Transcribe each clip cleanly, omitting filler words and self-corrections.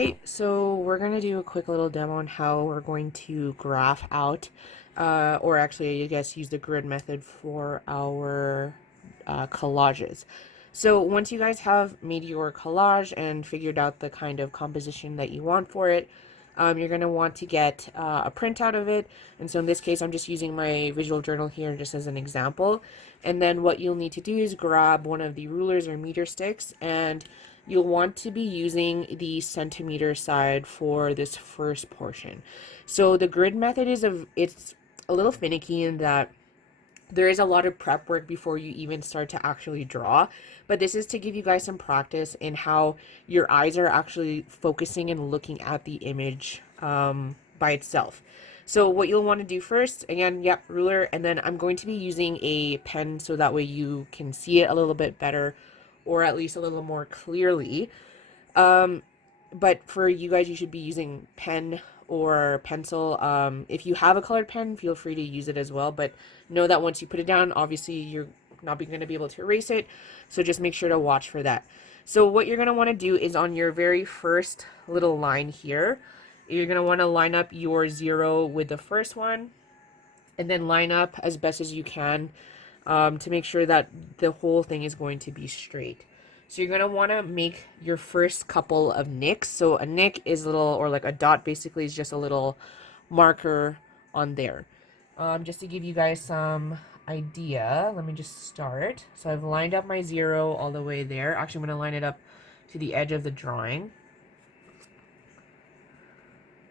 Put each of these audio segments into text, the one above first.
Okay, so we're going to do a quick little demo on how we're going to graph out, or actually, I guess, use the grid method for our collages. So once you guys have made your collage and figured out the kind of composition that you want for it, you're going to want to get a printout of it. And so in this case, I'm just using my visual journal here just as an example. And then what you'll need to do is grab one of the rulers or meter sticks, and you'll want to be using the centimeter side for this first portion. So the grid method it's a little finicky in that there is a lot of prep work before you even start to actually draw, but this is to give you guys some practice in how your eyes are actually focusing and looking at the image by itself. So what you'll want to do first, again, yep, ruler, and then I'm going to be using a pen so that way you can see it a little bit better, or at least a little more clearly. But for you guys, you should be using pen or pencil. If you have a colored pen, feel free to use it as well. But know that once you put it down, obviously you're not going to be able to erase it. So just make sure to watch for that. So what you're going to want to do is on your very first little line here, you're going to want to line up your 0 with the first one, and then line up as best as you can to make sure that the whole thing is going to be straight. So you're going to want to make your first couple of nicks. So a nick is a little, or like a dot basically is just a little marker on there. Just to give you guys some idea, let me just start. So I've lined up my 0 all the way there. Actually, I'm going to line it up to the edge of the drawing.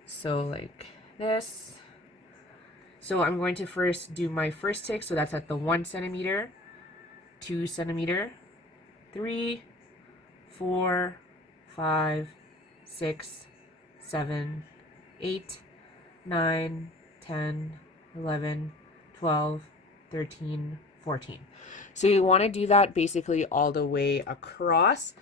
So like this. So I'm going to first do my first tick. So that's at the 1 centimeter, 2 centimeter, 3, 4, 5, 6, 7, 8, 9, 10, 11, 12, 13, 14. So you want to do that basically all the way across.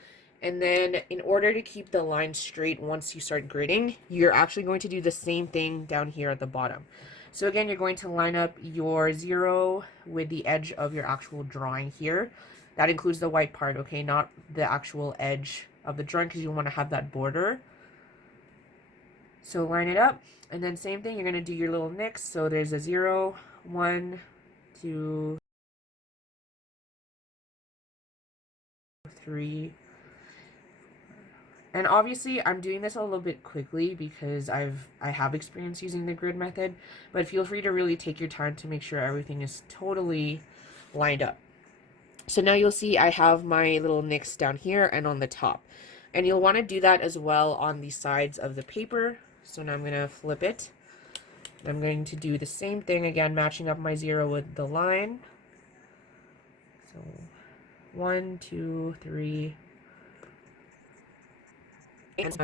And then in order to keep the line straight once you start gridding, you're actually going to do the same thing down here at the bottom. So again, you're going to line up your 0 with the edge of your actual drawing here. That includes the white part, okay, not the actual edge of the drawing, because you want to have that border. So line it up, and then same thing, you're going to do your little nicks. So there's a 0, 1, 2, 3. And obviously I'm doing this a little bit quickly because I have experience using the grid method, but feel free to really take your time to make sure everything is totally lined up. So now you'll see I have my little nicks down here and on the top. And you'll want to do that as well on the sides of the paper. So now I'm going to flip it. I'm going to do the same thing again, matching up my 0 with the line. So 1, 2, 3, and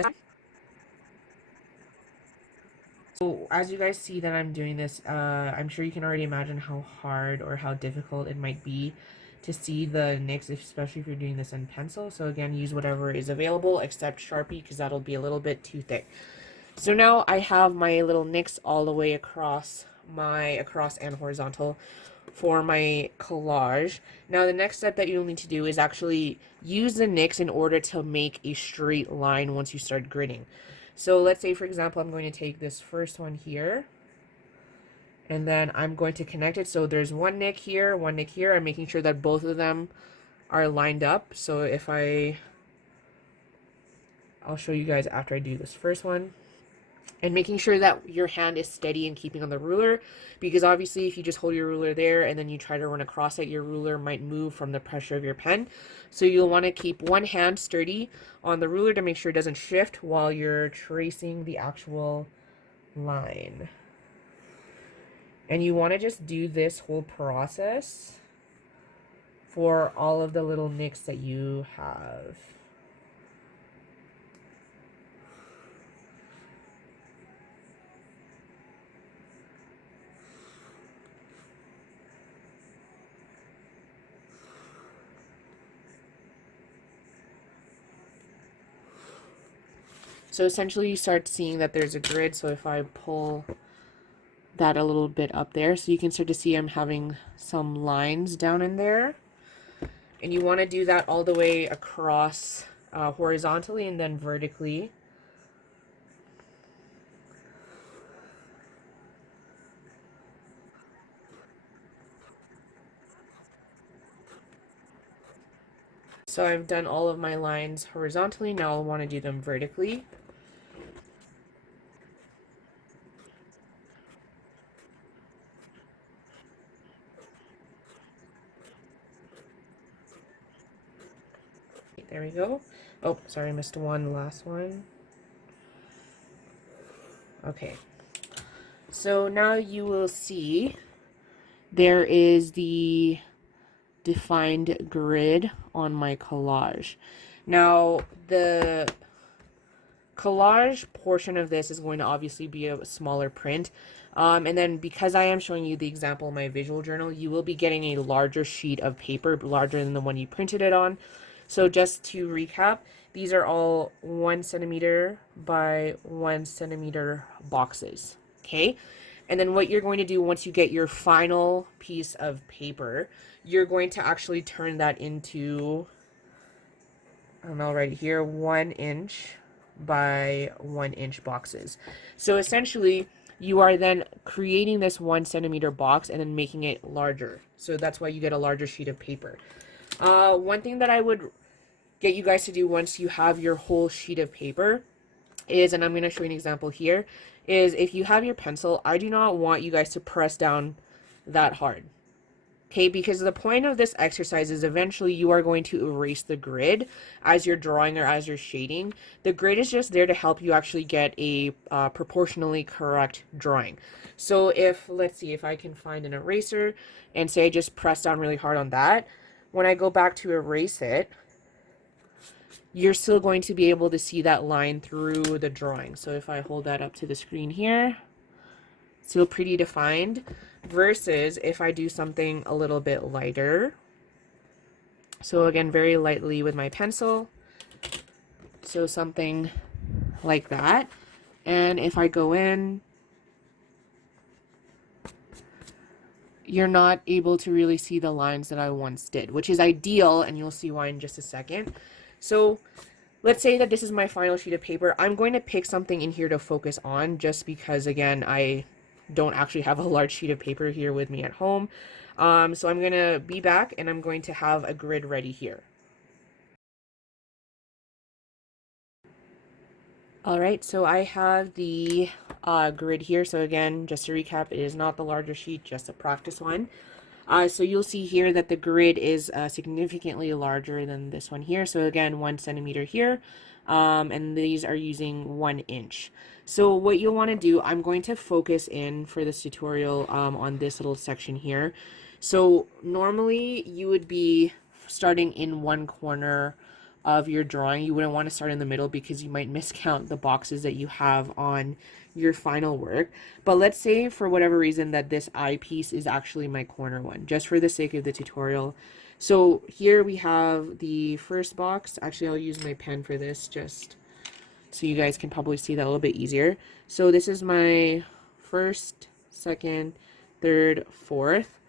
so as you guys see that I'm doing this, I'm sure you can already imagine how hard or how difficult it might be to see the nicks, especially if you're doing this in pencil. So again, use whatever is available except Sharpie, because that'll be a little bit too thick. So now I have my little nicks all the way across and horizontal for my collage. Now the next step that you'll need to do is actually use the nicks in order to make a straight line once you start gridding. So let's say, for example, I'm going to take this first one here, and then I'm going to connect it. So there's one nick here, one nick here. I'm making sure that both of them are lined up. So if I'll show you guys after I do this first one. And making sure that your hand is steady and keeping on the ruler, because obviously if you just hold your ruler there and then you try to run across it, your ruler might move from the pressure of your pen. So you'll want to keep one hand sturdy on the ruler to make sure it doesn't shift while you're tracing the actual line. And you want to just do this whole process for all of the little nicks that you have. So essentially you start seeing that there's a grid. So if I pull that a little bit up there, so you can start to see I'm having some lines down in there. And you want to do that all the way across horizontally and then vertically So I've done all of my lines horizontally. Now I'll want to do them vertically. There we go. Oh, sorry, I missed one last one. Okay. So now you will see there is the defined grid on my collage. Now, the collage portion of this is going to obviously be a smaller print. And then because I am showing you the example in my visual journal, you will be getting a larger sheet of paper, larger than the one you printed it on. So just to recap, these are all 1 centimeter by 1 centimeter boxes. Okay. And then what you're going to do once you get your final piece of paper, you're going to actually turn that into, I'm right here, 1 inch by 1 inch boxes. So essentially, you are then creating this 1 centimeter box and then making it larger. So that's why you get a larger sheet of paper. One thing that I would get you guys to do once you have your whole sheet of paper is, and I'm going to show you an example here, is if you have your pencil, I do not want you guys to press down that hard. Okay, because the point of this exercise is eventually you are going to erase the grid as you're drawing or as you're shading. The grid is just there to help you actually get a proportionally correct drawing. So if, let's see, if I can find an eraser and say I just press down really hard on that, when I go back to erase it, you're still going to be able to see that line through the drawing. So if I hold that up to the screen here, still pretty defined, versus if I do something a little bit lighter. So again, very lightly with my pencil. So something like that. And if I go in, you're not able to really see the lines that I once did, which is ideal, and you'll see why in just a second. So let's say that this is my final sheet of paper. I'm going to pick something in here to focus on just because, again, I don't actually have a large sheet of paper here with me at home. So I'm going to be back and I'm going to have a grid ready here. All right, so I have the grid here. So again, just to recap, it is not the larger sheet, just a practice one. So you'll see here that the grid is significantly larger than this one here. So again, 1 centimeter here, and these are using 1 inch. So what you'll want to do, I'm going to focus in for this tutorial on this little section here. So normally you would be starting in one corner of your drawing. You wouldn't want to start in the middle because you might miscount the boxes that you have on your final work. But let's say for whatever reason that this eye piece is actually my corner one, just for the sake of the tutorial. So here we have the first box. Actually, I'll use my pen for this just so you guys can probably see that a little bit easier. So this is my first, second, third, fourth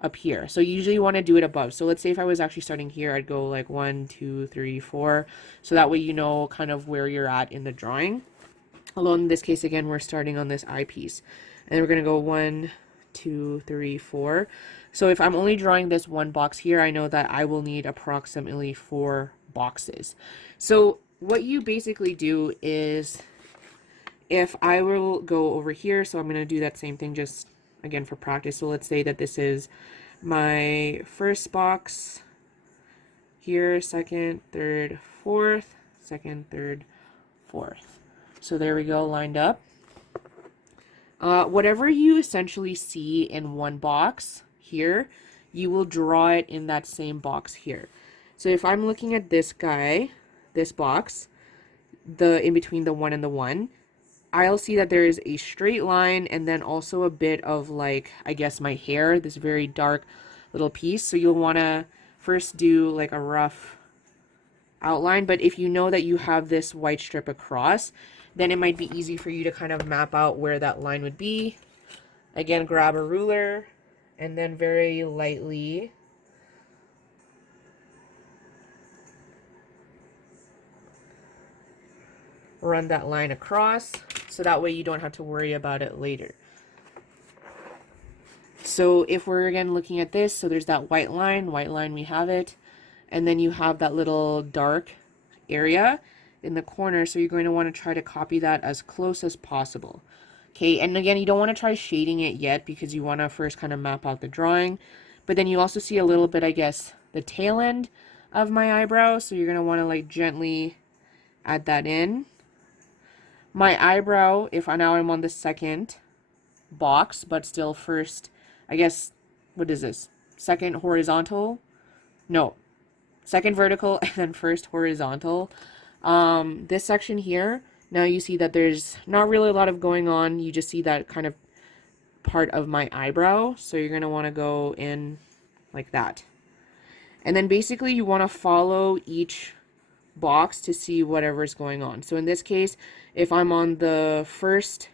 up here. So usually you want to do it above. So let's say if I was actually starting here, I'd go like 1, 2, 3, 4. So that way you know kind of where you're at in the drawing. Although in this case, again, we're starting on this eyepiece. And we're going to go 1, 2, 3, 4. So if I'm only drawing this one box here, I know that I will need approximately 4 boxes. So what you basically do is, if I will go over here, so I'm going to do that same thing just again for practice. So let's say that this is my first box here, second, third, fourth, second, third, fourth. So there we go, lined up. Whatever you essentially see in one box here, you will draw it in that same box here. So if I'm looking at this guy, this box, the in between the 1 and the 1, I'll see that there is a straight line and then also a bit of, like, I guess my hair, this very dark little piece. So you'll want to first do like a rough outline, but if you know that you have this white strip across, then it might be easy for you to kind of map out where that line would be. Again, grab a ruler and then very lightly run that line across, so that way you don't have to worry about it later. So if we're again looking at this, so there's that white line, we have it. and then you have that little dark area in the corner, so you're going to want to try to copy that as close as possible. Okay, and again, you don't want to try shading it yet because you want to first kind of map out the drawing. But then you also see a little bit, I guess, the tail end of my eyebrow, so you're going to want to like gently add that in. My eyebrow, if now I'm on the second box, but still first, I guess, what is this? Second horizontal? No, second vertical and then first horizontal. This section here, now you see that there's not really a lot of going on. You just see that kind of part of my eyebrow. So you're going to want to go in like that. And then basically you want to follow each box to see whatever's going on. So in this case, if I'm on the first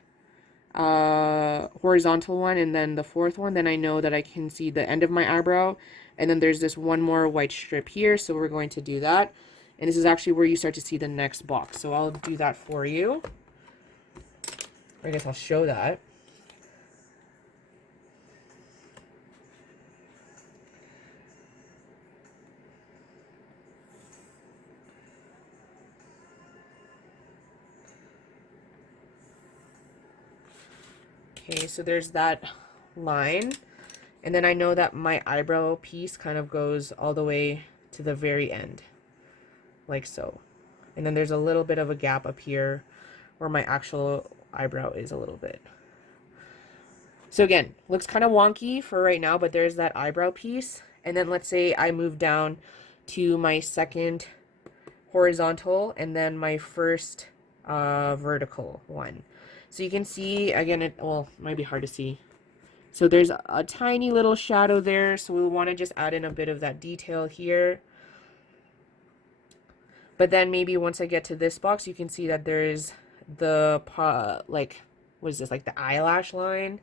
horizontal one and then the fourth one, then I know that I can see the end of my eyebrow. And then there's this one more white strip here. So we're going to do that. And this is actually where you start to see the next box. So I'll do that for you. Or I guess I'll show that. Okay, so there's that line. And then I know that my eyebrow piece kind of goes all the way to the very end. Like so. And then there's a little bit of a gap up here where my actual eyebrow is a little bit. So again, looks kind of wonky for right now, but there's that eyebrow piece. And then let's say I move down to my second horizontal and then my first vertical one. So you can see, again, it might be hard to see. So there's a tiny little shadow there, so we want to just add in a bit of that detail here. But then maybe once I get to this box, you can see that there's the, like, what is this, like the eyelash line,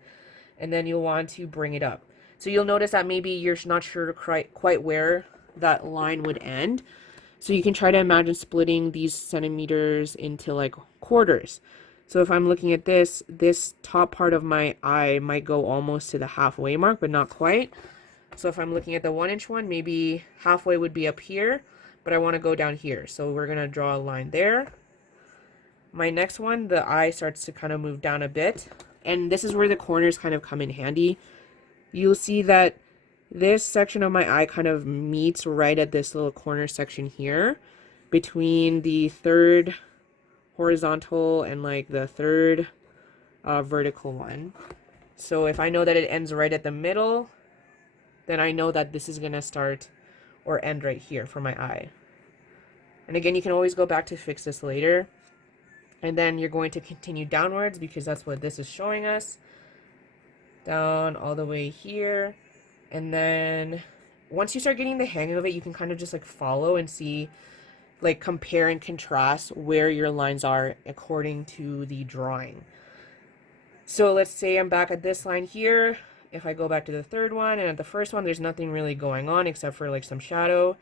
and then you'll want to bring it up. So you'll notice that maybe you're not sure quite where that line would end. So you can try to imagine splitting these centimeters into like quarters. So if I'm looking at this top part of my eye might go almost to the halfway mark, but not quite. So if I'm looking at the 1-inch one, maybe halfway would be up here, but I want to go down here. So we're going to draw a line there. My next one, the eye starts to kind of move down a bit. And this is where the corners kind of come in handy. You'll see that this section of my eye kind of meets right at this little corner section here between the third horizontal and like the third vertical one. So if I know that it ends right at the middle, then I know that this is going to start or end right here for my eye. And again, you can always go back to fix this later. And then you're going to continue downwards because that's what this is showing us. Down all the way here. And then once you start getting the hang of it, you can kind of just like follow and see, like compare and contrast where your lines are according to the drawing. So let's say I'm back at this line here. If I go back to the third one, and at the first one, there's nothing really going on except for like some shadow.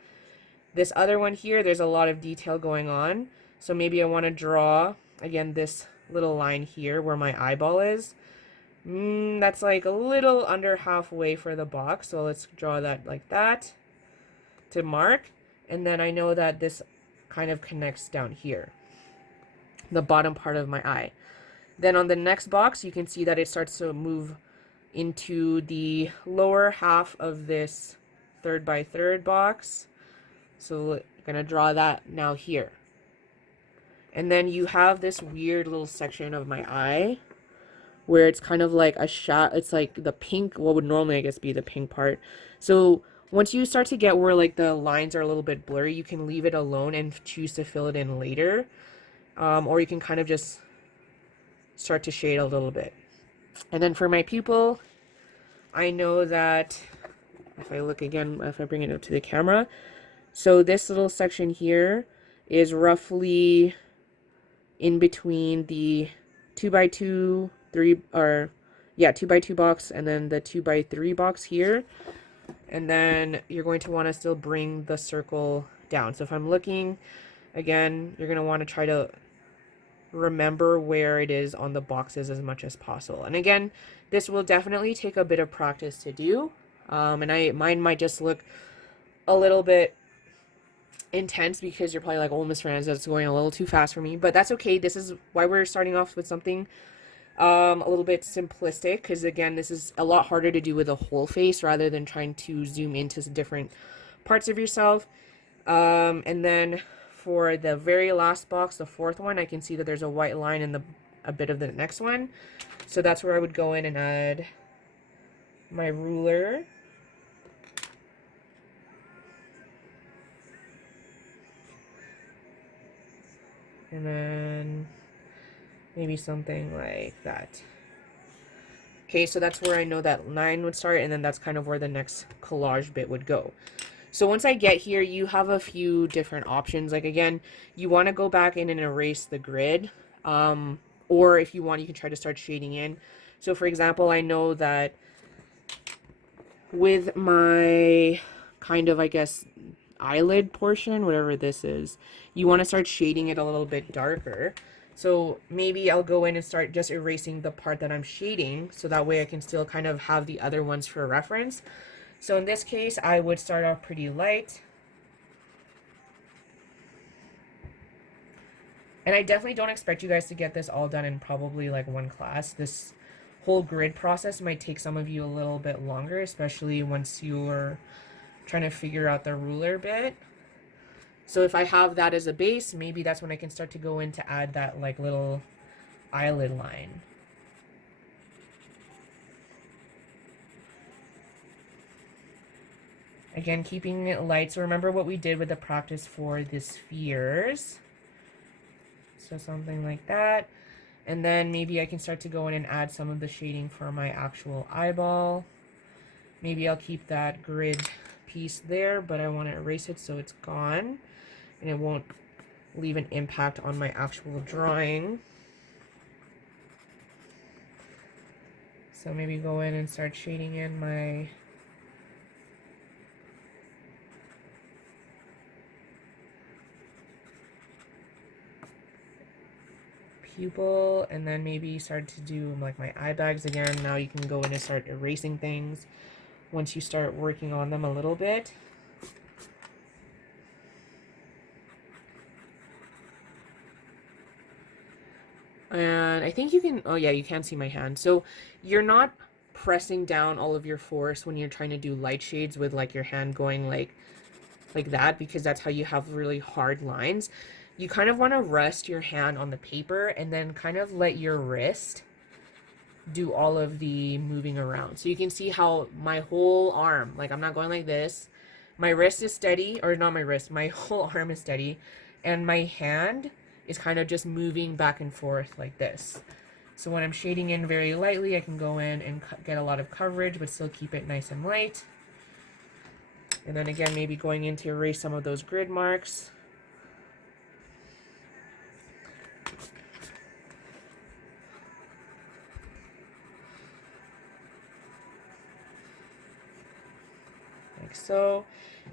This other one here, there's a lot of detail going on. So maybe I want to draw, again, this little line here where my eyeball is. That's like a little under halfway for the box. So let's draw that like that to mark. And then I know that this kind of connects down here, the bottom part of my eye. Then on the next box, you can see that it starts to move into the lower half of this 3x3 box. So I'm gonna draw that now here. And then you have this weird little section of my eye where it's kind of like a shot. It's like the pink, what would normally I guess be the pink part. So once you start to get where like the lines are a little bit blurry, you can leave it alone and choose to fill it in later. Or you can kind of just start to shade a little bit. And then for my pupil, I know that if I look again, if I bring it up to the camera, so this little section here is roughly in between the 2x2, 2x2 box and then the 2x3 box here. And then you're going to want to still bring the circle down. So if I'm looking, again, you're going to want to try to remember where it is on the boxes as much as possible. And again, this will definitely take a bit of practice to do. And mine might just look a little bit intense because you're probably like, oh, Miss Franz, that's going a little too fast for me. But that's okay. This is why we're starting off with something a little bit simplistic, because again, this is a lot harder to do with a whole face rather than trying to zoom into different parts of yourself. And then for the very last box, the fourth one, I can see that there's a white line in a bit of the next one. So that's where I would go in and add my ruler. And then maybe something like that. Okay, so that's where I know that line would start, and then that's kind of where the next collage bit would go. So once I get here, you have a few different options. Like again, you want to go back in and erase the grid. Or if you want, you can try to start shading in. So for example, I know that with my kind of, I guess, eyelid portion, whatever this is, you want to start shading it a little bit darker. So maybe I'll go in and start just erasing the part that I'm shading, so that way I can still kind of have the other ones for reference. So in this case, I would start off pretty light. And I definitely don't expect you guys to get this all done in probably like one class. This whole grid process might take some of you a little bit longer, especially once you're trying to figure out the ruler bit. So if I have that as a base, maybe that's when I can start to go in to add that like little eyelid line. Again, keeping it light. So remember what we did with the practice for the spheres. So something like that. And then maybe I can start to go in and add some of the shading for my actual eyeball. Maybe I'll keep that grid piece there, but I want to erase it so it's gone and it won't leave an impact on my actual drawing. So maybe go in and start shading in my pupil, and then maybe start to do like my eye bags again. Now you can go in and start erasing things once you start working on them a little bit. And I think you can, oh yeah, you can see my hand. So you're not pressing down all of your force when you're trying to do light shades with like your hand going like that, because that's how you have really hard lines. You kind of want to rest your hand on the paper and then kind of let your wrist do all of the moving around. So you can see how my whole arm, like I'm not going like this, my wrist is steady, or not my wrist, my whole arm is steady, and my hand is kind of just moving back and forth like this. So when I'm shading in very lightly, I can go in and get a lot of coverage, but still keep it nice and light. And then again, maybe going in to erase some of those grid marks. Like so.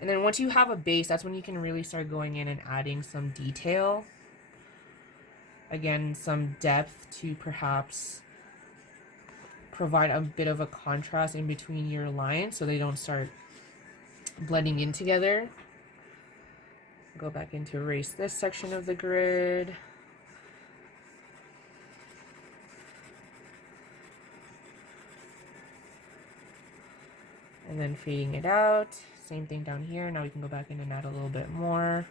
And then once you have a base, that's when you can really start going in and adding some detail. Again, some depth to perhaps provide a bit of a contrast in between your lines so they don't start blending in together. Go back in to erase this section of the grid. And then fading it out. Same thing down here. Now we can go back in and add a little bit more.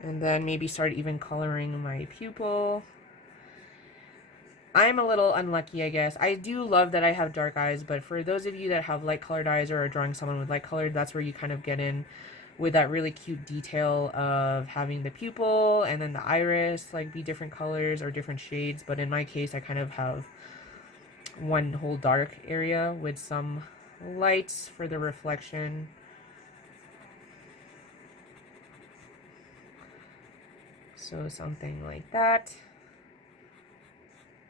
And then maybe start even coloring my pupil. I'm a little unlucky, I guess. I do love that I have dark eyes, but for those of you that have light colored eyes or are drawing someone with light colored, that's where you kind of get in with that really cute detail of having the pupil and then the iris like be different colors or different shades. But in my case, I kind of have one whole dark area with some lights for the reflection. So something like that.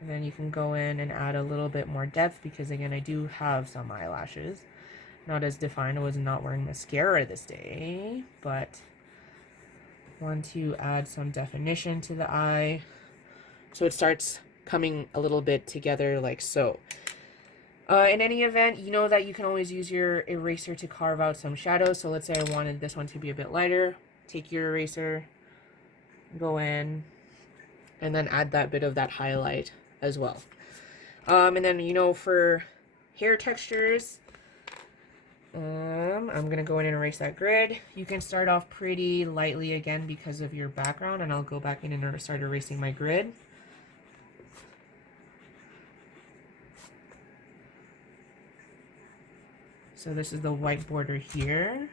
And then you can go in and add a little bit more depth because again, I do have some eyelashes. Not as defined. I was not wearing mascara this day, but want to add some definition to the eye so it starts coming a little bit together like so. In any event, you know that you can always use your eraser to carve out some shadows. So let's say I wanted this one to be a bit lighter. Take your eraser, go in, and then add that bit of that highlight as well. And then, you know, for hair textures, I'm going to go in and erase that grid. You can start off pretty lightly again because of your background, and I'll go back in and start erasing my grid. So this is the white border here.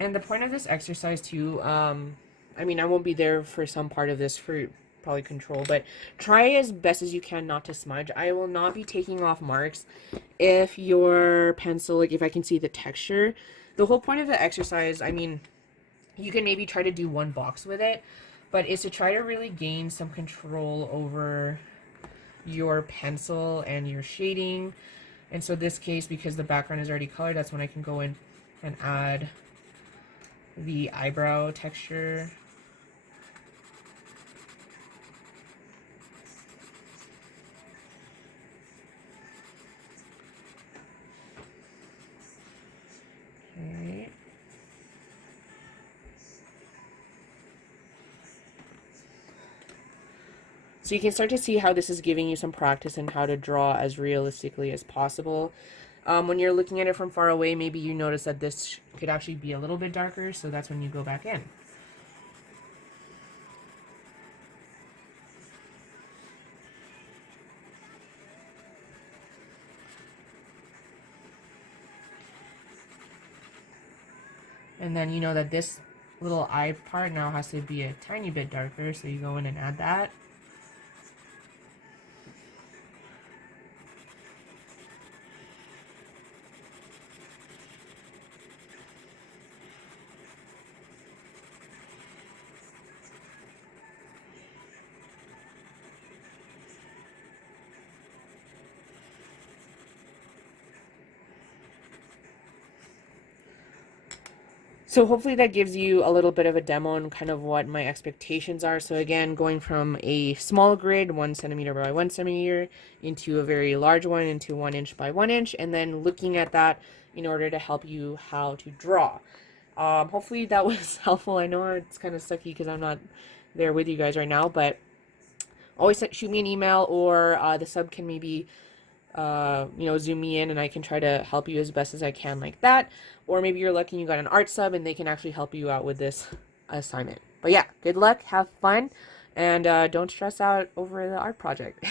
And the point of this exercise too, I mean, I won't be there for some part of this for probably control, but try as best as you can not to smudge. I will not be taking off marks if your pencil, like if I can see the texture. The whole point of the exercise, I mean, you can maybe try to do one box with it, but is to try to really gain some control over your pencil and your shading. And so this case, because the background is already colored, that's when I can go in and add the eyebrow texture. Okay. So you can start to see how this is giving you some practice in how to draw as realistically as possible. When you're looking at it from far away, maybe you notice that this could actually be a little bit darker, so that's when you go back in. And then you know that this little eye part now has to be a tiny bit darker, so you go in and add that. So hopefully that gives you a little bit of a demo on kind of what my expectations are. So again, going from a small grid, 1 centimeter by 1 centimeter, into a very large one, into 1 inch by 1 inch, and then looking at that in order to help you how to draw. Hopefully that was helpful. I know it's kind of sucky because I'm not there with you guys right now, but always shoot me an email, or the sub can maybe you know, zoom me in and I can try to help you as best as I can like that. Or maybe you're lucky and you got an art sub and they can actually help you out with this assignment. But yeah, good luck, have fun, and don't stress out over the art project.